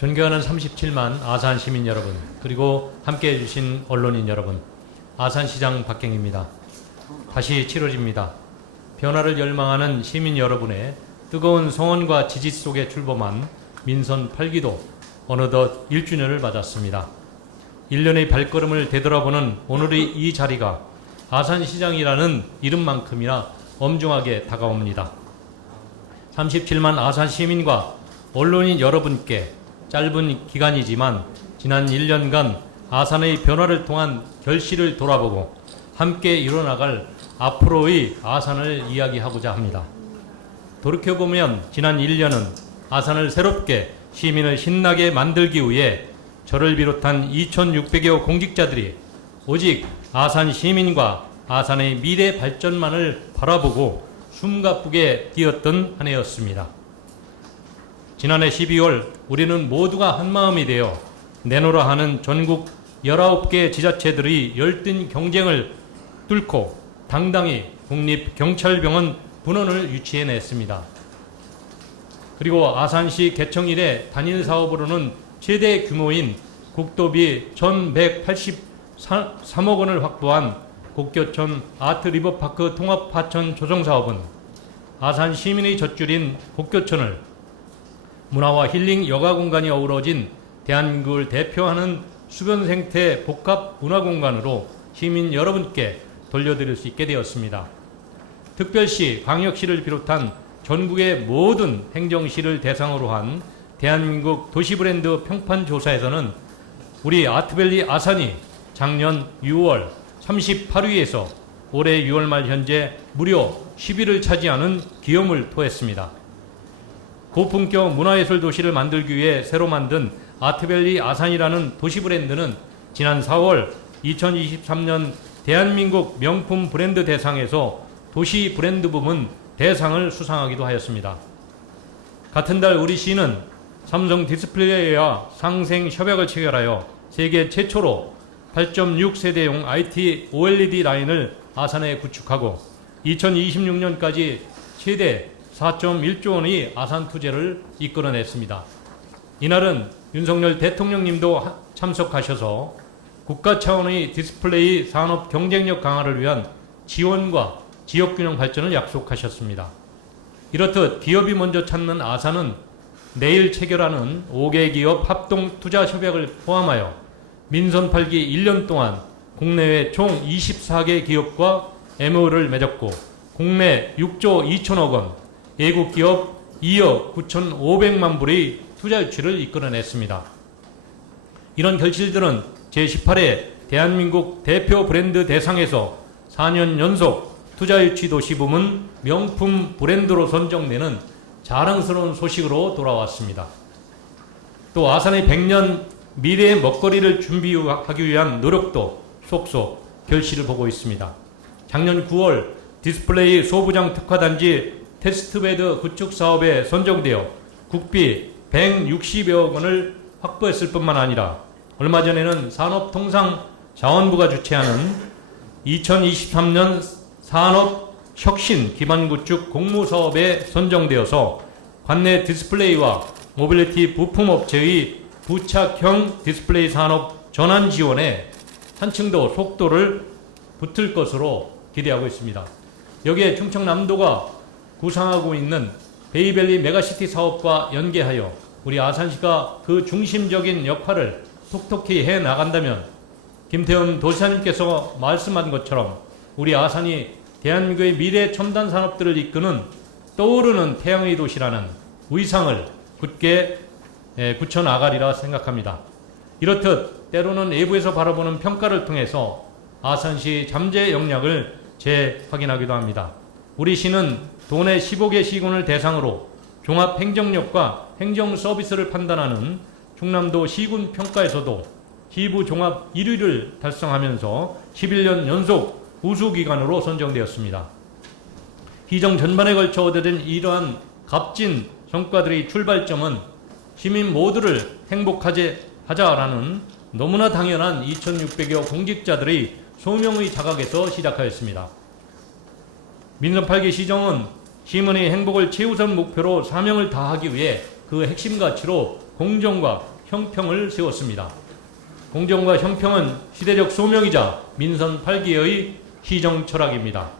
존경하는 37만 아산 시민 여러분, 그리고 함께해 주신 언론인 여러분, 아산시장 박경입니다. 다시 치러집니다. 변화를 열망하는 시민 여러분의 뜨거운 성원과 지지 속에 출범한 민선 8기도 어느덧 1주년을 맞았습니다. 1년의 발걸음을 되돌아보는 오늘의 이 자리가 아산시장이라는 이름만큼이나 엄중하게 다가옵니다. 37만 아산 시민과 언론인 여러분께 짧은 기간이지만 지난 1년간 아산의 변화를 통한 결실을 돌아보고 함께 이뤄나갈 앞으로의 아산을 이야기하고자 합니다. 돌이켜보면 지난 1년은 아산을 새롭게 시민을 신나게 만들기 위해 저를 비롯한 2,600여 공직자들이 오직 아산 시민과 아산의 미래 발전만을 바라보고 숨가쁘게 뛰었던 한 해였습니다. 지난해 12월 우리는 모두가 한마음이 되어 내노라 하는 전국 19개 지자체들의 열띤 경쟁을 뚫고 당당히 국립경찰병원 분원을 유치해냈습니다. 그리고 아산시 개청 이래 단일 사업으로는 최대 규모인 국도비 1,183억 원을 확보한 곡교천 아트리버파크 통합하천 조성사업은 아산 시민의 젖줄인 곡교천을 문화와 힐링 여가 공간이 어우러진 대한민국을 대표하는 수변 생태 복합 문화 공간으로 시민 여러분께 돌려드릴 수 있게 되었습니다. 특별시, 광역시를 비롯한 전국의 모든 행정시를 대상으로 한 대한민국 도시브랜드 평판조사에서는 우리 아트밸리 아산이 작년 6월 38위에서 올해 6월 말 현재 무려 10위를 차지하는 기염을 토했습니다. 고품격 문화예술 도시를 만들기 위해 새로 만든 아트밸리 아산이라는 도시 브랜드는 지난 4월 2023년 대한민국 명품 브랜드 대상에서 도시 브랜드 부문 대상을 수상하기도 하였습니다. 같은 달 우리 시는 삼성 디스플레이와 상생 협약을 체결하여 세계 최초로 8.6세대용 IT OLED 라인을 아산에 구축하고 2026년까지 최대 4.1조 원의 아산 투자를 이끌어냈습니다. 이날은 윤석열 대통령님도 참석하셔서 국가 차원의 디스플레이 산업 경쟁력 강화를 위한 지원과 지역균형 발전을 약속하셨습니다. 이렇듯 기업이 먼저 찾는 아산은 내일 체결하는 5개 기업 합동 투자 협약을 포함하여 민선 8기 1년 동안 국내외 총 24개 기업과 MOU를 맺었고 국내 6조 2천억 원, 외국 기업 2억 9,500만 불의 투자 유치를 이끌어냈습니다. 이런 결실들은 제18회 대한민국 대표 브랜드 대상에서 4년 연속 투자 유치 도시 부문 명품 브랜드로 선정되는 자랑스러운 소식으로 돌아왔습니다. 또 아산의 100년 미래의 먹거리를 준비하기 위한 노력도 속속 결실을 보고 있습니다. 작년 9월 디스플레이 소부장 특화단지 테스트베드 구축 사업에 선정되어 국비 160여억 원을 확보했을 뿐만 아니라 얼마 전에는 산업통상자원부가 주최하는 2023년 산업혁신 기반구축 공모사업에 선정되어서 관내 디스플레이와 모빌리티 부품업체의 부착형 디스플레이 산업 전환 지원에 한층 더 속도를 붙을 것으로 기대하고 있습니다. 여기에 충청남도가 구상하고 있는 베이밸리 메가시티 사업과 연계하여 우리 아산시가 그 중심적인 역할을 톡톡히 해 나간다면 김태훈 도지사님께서 말씀한 것처럼 우리 아산이 대한민국의 미래 첨단 산업들을 이끄는 떠오르는 태양의 도시라는 위상을 굳게 굳혀나가리라 생각합니다. 이렇듯 때로는 내부에서 바라보는 평가를 통해서 아산시 잠재 역량을 재확인하기도 합니다. 우리 시는 도내 15개 시군을 대상으로 종합 행정력과 행정 서비스를 판단하는 충남도 시군 평가에서도 시부 종합 1위를 달성하면서 11년 연속 우수기관으로 선정되었습니다. 시정 전반에 걸쳐 얻어진 이러한 값진 성과들의 출발점은 시민 모두를 행복하자라는 너무나 당연한 2,600여 공직자들의 소명의 자각에서 시작하였습니다. 민선 8기 시정은 시민의 행복을 최우선 목표로 사명을 다하기 위해 그 핵심 가치로 공정과 형평을 세웠습니다. 공정과 형평은 시대적 소명이자 민선 8기의 시정 철학입니다.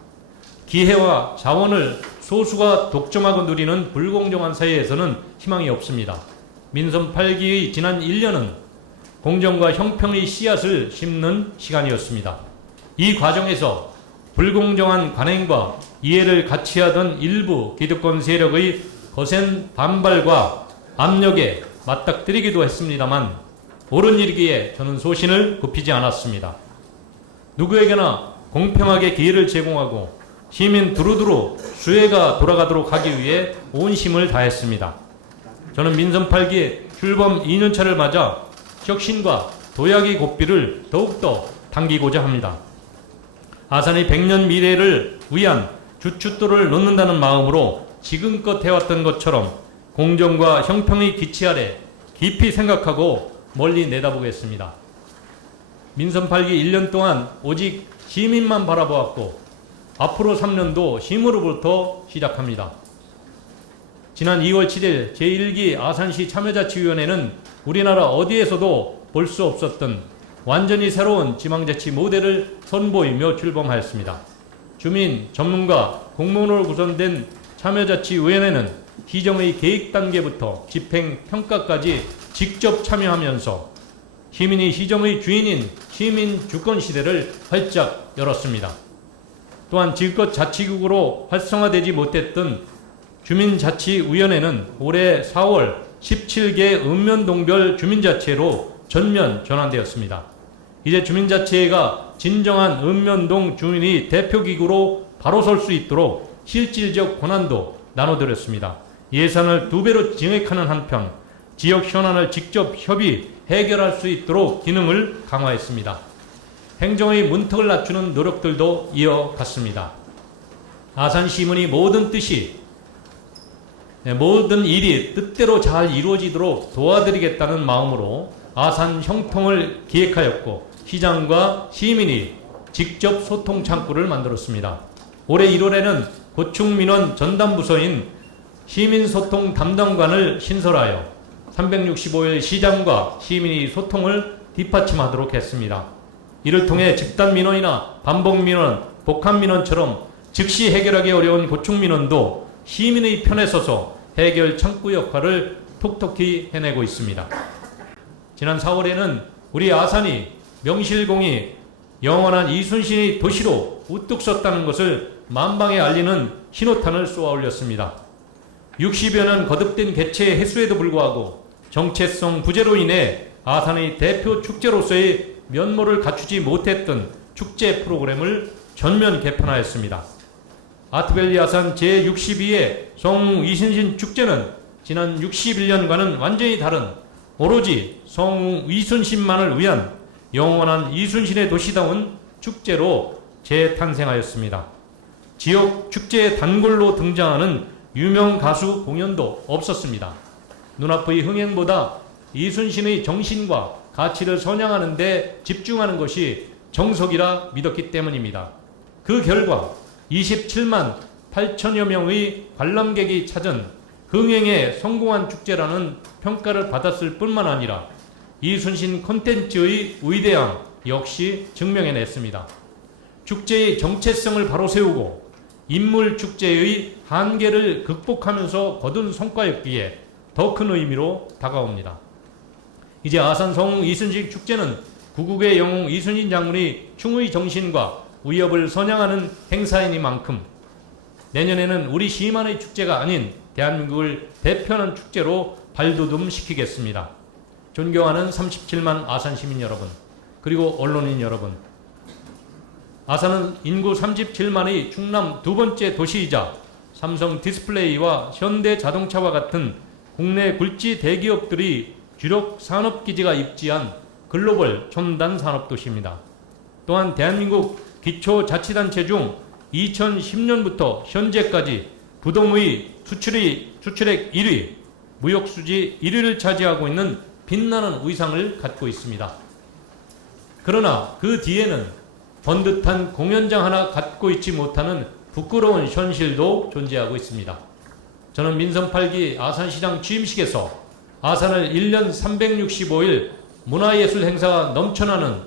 기회와 자원을 소수가 독점하고 누리는 불공정한 사회에서는 희망이 없습니다. 민선 8기의 지난 1년은 공정과 형평의 씨앗을 심는 시간이었습니다. 이 과정에서 불공정한 관행과 이해를 같이 하던 일부 기득권 세력의 거센 반발과 압력에 맞닥뜨리기도 했습니다만 옳은 일이기에 저는 소신을 굽히지 않았습니다. 누구에게나 공평하게 기회를 제공하고 시민 두루두루 수혜가 돌아가도록 하기 위해 온 힘을 다했습니다. 저는 민선 8기 출범 2년차를 맞아 혁신과 도약의 고삐를 더욱더 당기고자 합니다. 아산의 100년 미래를 위한 주춧돌을 놓는다는 마음으로 지금껏 해왔던 것처럼 공정과 형평의 기치 아래 깊이 생각하고 멀리 내다보겠습니다. 민선 8기 1년 동안 오직 시민만 바라보았고 앞으로 3년도 시무로부터 시작합니다. 지난 2월 7일 제1기 아산시 참여자치위원회는 우리나라 어디에서도 볼 수 없었던 완전히 새로운 지방자치 모델을 선보이며 출범하였습니다. 주민, 전문가, 공무원으로 구성된 참여자치위원회는 시정의 계획 단계부터 집행, 평가까지 직접 참여하면서 시민이 시정의 주인인 시민 주권 시대를 활짝 열었습니다. 또한 지금껏 자치국으로 활성화되지 못했던 주민자치위원회는 올해 4월 17개 읍면동별 주민자치회로 전면 전환되었습니다. 이제 주민자치회가 진정한 읍면동 주민의 대표기구로 바로 설 수 있도록 실질적 권한도 나눠드렸습니다. 예산을 2배로 증액하는 한편 지역 현안을 직접 협의, 해결할 수 있도록 기능을 강화했습니다. 행정의 문턱을 낮추는 노력들도 이어갔습니다. 아산시민의 모든 일이 뜻대로 잘 이루어지도록 도와드리겠다는 마음으로 아산 형통을 기획하였고 시장과 시민이 직접 소통 창구를 만들었습니다. 올해 1월에는 고충민원 전담부서인 시민소통 담당관을 신설하여 365일 시장과 시민의 소통을 뒷받침하도록 했습니다. 이를 통해 집단민원이나 반복민원, 복합민원처럼 즉시 해결하기 어려운 고충민원도 시민의 편에 서서 해결 창구 역할을 톡톡히 해내고 있습니다. 지난 4월에는 우리 아산이 명실공히 영원한 이순신의 도시로 우뚝 섰다는 것을 만방에 알리는 신호탄을 쏘아 올렸습니다. 60여 년 거듭된 개최 횟수에도 불구하고 정체성 부재로 인해 아산의 대표 축제로서의 면모를 갖추지 못했던 축제 프로그램을 전면 개편하였습니다. 아트밸리 아산 제62회 성웅 이순신 축제는 지난 61년과는 완전히 다른 오로지 성웅 이순신만을 위한 영원한 이순신의 도시다운 축제로 재탄생하였습니다. 지역 축제의 단골로 등장하는 유명 가수 공연도 없었습니다. 눈앞의 흥행보다 이순신의 정신과 가치를 선양하는 데 집중하는 것이 정석이라 믿었기 때문입니다. 그 결과 27만 8천여 명의 관람객이 찾은 흥행에 성공한 축제라는 평가를 받았을 뿐만 아니라 이순신 콘텐츠의 위대함 역시 증명해냈습니다. 축제의 정체성을 바로 세우고 인물 축제의 한계를 극복하면서 거둔 성과였기에 더 큰 의미로 다가옵니다. 이제 아산 성웅 이순신 축제는 구국의 영웅 이순신 장군의 충의 정신과 위협을 선양하는 행사이니만큼 내년에는 우리 시만의 축제가 아닌 대한민국을 대표하는 축제로 발돋움시키겠습니다. 존경하는 37만 아산 시민 여러분, 그리고 언론인 여러분, 아산은 인구 37만의 충남 두 번째 도시이자 삼성 디스플레이와 현대 자동차와 같은 국내 굴지 대기업들이 주력 산업기지가 입지한 글로벌 첨단 산업도시입니다. 또한 대한민국 기초자치단체 중 2010년부터 현재까지 부동의 수출액 1위, 무역수지 1위를 차지하고 있는 빛나는 위상을 갖고 있습니다. 그러나 그 뒤에는 번듯한 공연장 하나 갖고 있지 못하는 부끄러운 현실도 존재하고 있습니다. 저는 민선 8기 아산시장 취임식에서 아산을 1년 365일 문화예술 행사가 넘쳐나는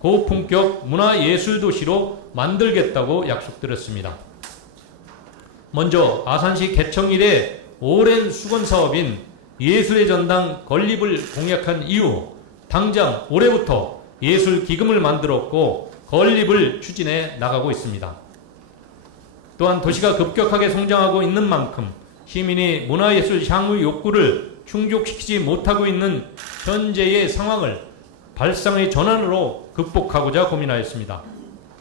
고품격 문화예술 도시로 만들겠다고 약속드렸습니다. 먼저 아산시 개청 이래 오랜 수건 사업인 예술의 전당 건립을 공약한 이후 당장 올해부터 예술 기금을 만들었고 건립을 추진해 나가고 있습니다. 또한 도시가 급격하게 성장하고 있는 만큼 시민이 문화예술 향후 욕구를 충족시키지 못하고 있는 현재의 상황을 발상의 전환으로 극복하고자 고민하였습니다.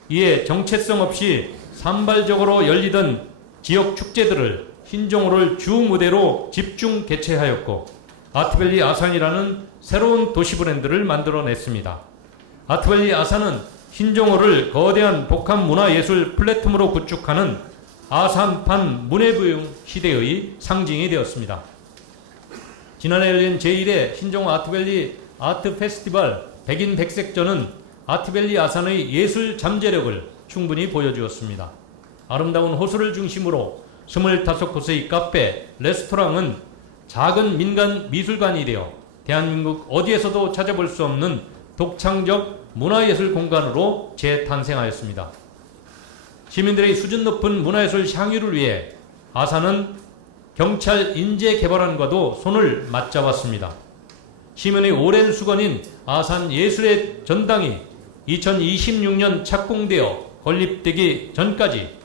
이에 정체성 없이 산발적으로 열리던 지역 축제들을 신종호를 주 무대로 집중 개최하였고 아트밸리 아산이라는 새로운 도시 브랜드를 만들어냈습니다. 아트밸리 아산은 신종호를 거대한 복합 문화예술 플랫폼으로 구축하는 아산판 문예부흥 시대의 상징이 되었습니다. 지난해 열린 제1회 신종호 아트밸리 아트 페스티벌 백인 백색전은 아트밸리 아산의 예술 잠재력을 충분히 보여주었습니다. 아름다운 호수를 중심으로 25곳의 카페, 레스토랑은 작은 민간 미술관이 되어 대한민국 어디에서도 찾아볼 수 없는 독창적 문화예술 공간으로 재탄생하였습니다. 시민들의 수준 높은 문화예술 향유를 위해 아산은 경찰 인재개발원과도 손을 맞잡았습니다. 시민의 오랜 수건인 아산 예술의 전당이 2026년 착공되어 건립되기 전까지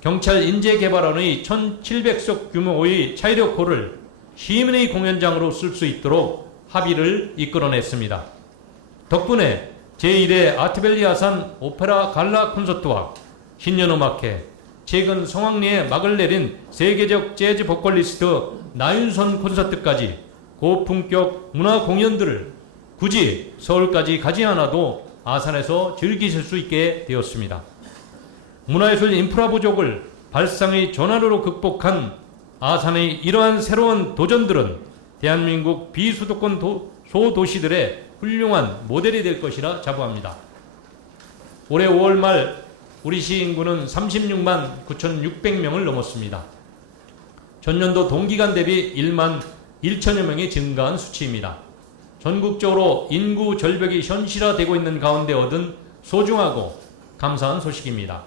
경찰 인재개발원의 1700석 규모의 차이력홀을 시민의 공연장으로 쓸 수 있도록 합의를 이끌어냈습니다. 덕분에 제1회 아트밸리 아산 오페라 갈라 콘서트와 신년음악회, 최근 성황리에 막을 내린 세계적 재즈 보컬리스트 나윤선 콘서트까지 고품격 문화 공연들을 굳이 서울까지 가지 않아도 아산에서 즐기실 수 있게 되었습니다. 문화예술 인프라 부족을 발상의 전환으로 극복한 아산의 이러한 새로운 도전들은 대한민국 비수도권 소도시들의 훌륭한 모델이 될 것이라 자부합니다. 올해 5월 말 우리 시 인구는 36만 9,600명을 넘었습니다. 전년도 동기간 대비 1만 1천여 명이 증가한 수치입니다. 전국적으로 인구 절벽이 현실화되고 있는 가운데 얻은 소중하고 감사한 소식입니다.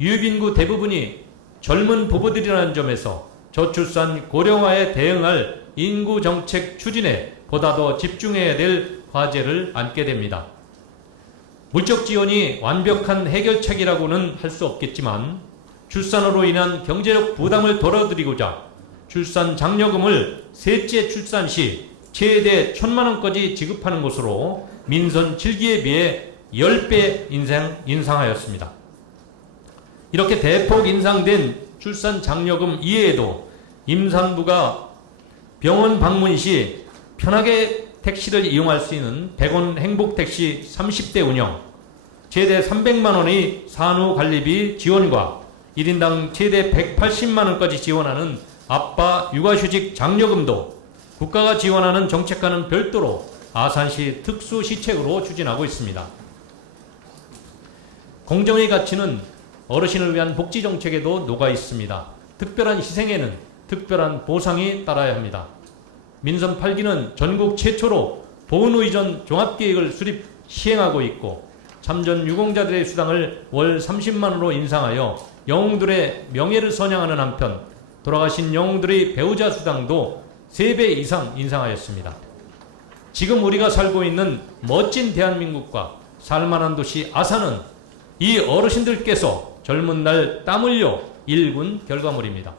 유입인구 대부분이 젊은 부부들이라는 점에서 저출산 고령화에 대응할 인구 정책 추진에 보다 더 집중해야 될 과제를 안게 됩니다. 물적 지원이 완벽한 해결책이라고는 할 수 없겠지만 출산으로 인한 경제적 부담을 덜어드리고자 출산 장려금을 셋째 출산 시 최대 1,000만 원까지 지급하는 것으로 민선 7기에 비해 10배 인상하였습니다. 이렇게 대폭 인상된 출산 장려금 이외에도 임산부가 병원 방문 시 편하게 택시를 이용할 수 있는 100원 행복택시 30대 운영, 최대 300만 원의 산후관리비 지원과 1인당 최대 180만 원까지 지원하는 아빠 육아휴직 장려금도 국가가 지원하는 정책과는 별도로 아산시 특수시책으로 추진하고 있습니다. 공정의 가치는 어르신을 위한 복지정책에도 녹아 있습니다. 특별한 희생에는 특별한 보상이 따라야 합니다. 민선 8기는 전국 최초로 보훈의전 종합계획을 수립 시행하고 있고 참전 유공자들의 수당을 월 30만 원으로 인상하여 영웅들의 명예를 선양하는 한편 돌아가신 영웅들의 배우자 수당도 3배 이상 인상하였습니다. 지금 우리가 살고 있는 멋진 대한민국과 살만한 도시 아산은 이 어르신들께서 젊은 날 땀 흘려 일군 결과물입니다.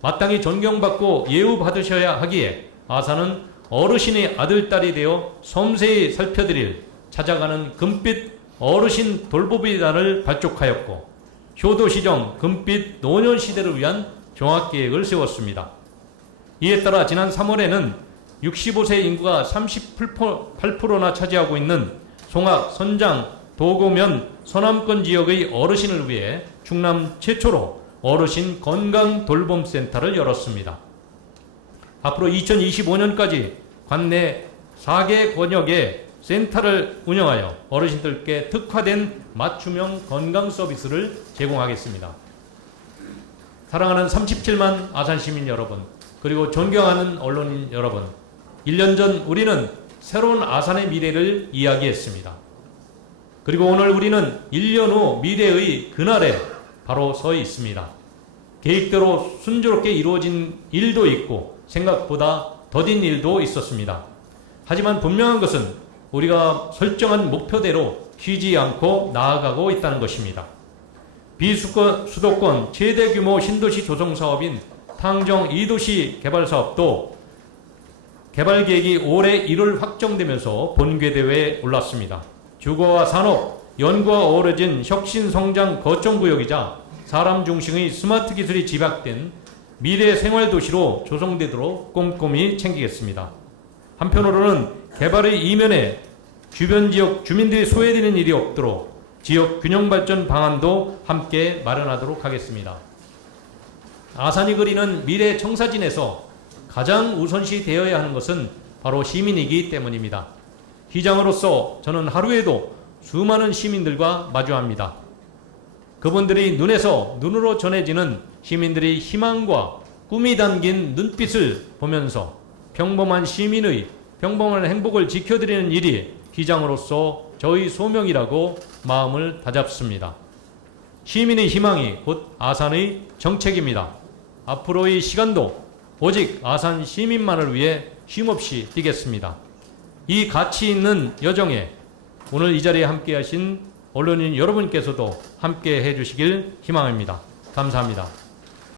마땅히 존경받고 예우받으셔야 하기에 아산은 어르신의 아들딸이 되어 섬세히 살펴드릴 찾아가는 금빛 어르신 돌보비단을 발족하였고 효도시정 금빛 노년시대를 위한 종합계획을 세웠습니다. 이에 따라 지난 3월에는 65세 인구가 38%나 차지하고 있는 송악, 선장, 도고면, 서남권 지역의 어르신을 위해 충남 최초로 어르신 건강돌봄센터를 열었습니다. 앞으로 2025년까지 관내 4개 권역에 센터를 운영하여 어르신들께 특화된 맞춤형 건강 서비스를 제공하겠습니다. 사랑하는 37만 아산시민 여러분, 그리고 존경하는 언론인 여러분, 1년 전 우리는 새로운 아산의 미래를 이야기했습니다. 그리고 오늘 우리는 1년 후 미래의 그날에 바로 서 있습니다. 계획대로 순조롭게 이루어진 일도 있고 생각보다 더딘 일도 있었습니다. 하지만 분명한 것은 우리가 설정한 목표대로 쉬지 않고 나아가고 있다는 것입니다. 비수도권 최대 규모 신도시 조성 사업인 탕정 2도시 개발 사업도 개발 계획이 올해 1월 확정되면서 본궤대회에 올랐습니다. 주거와 산업, 연구와 어우러진 혁신 성장 거점구역이자 사람 중심의 스마트 기술이 집약된 미래 생활 도시로 조성되도록 꼼꼼히 챙기겠습니다. 한편으로는 개발의 이면에 주변 지역 주민들이 소외되는 일이 없도록 지역 균형 발전 방안도 함께 마련하도록 하겠습니다. 아산이 그리는 미래 청사진에서 가장 우선시 되어야 하는 것은 바로 시민이기 때문입니다. 시장으로서 저는 하루에도 수많은 시민들과 마주합니다. 그분들이 눈에서 눈으로 전해지는 시민들의 희망과 꿈이 담긴 눈빛을 보면서 평범한 시민의 평범한 행복을 지켜드리는 일이 시장으로서 저희 소명이라고 마음을 다잡습니다. 시민의 희망이 곧 아산의 정책입니다. 앞으로의 시간도 오직 아산 시민만을 위해 쉼없이 뛰겠습니다. 이 가치 있는 여정에 오늘 이 자리에 함께 하신 언론인 여러분께서도 함께 해주시길 희망합니다. 감사합니다.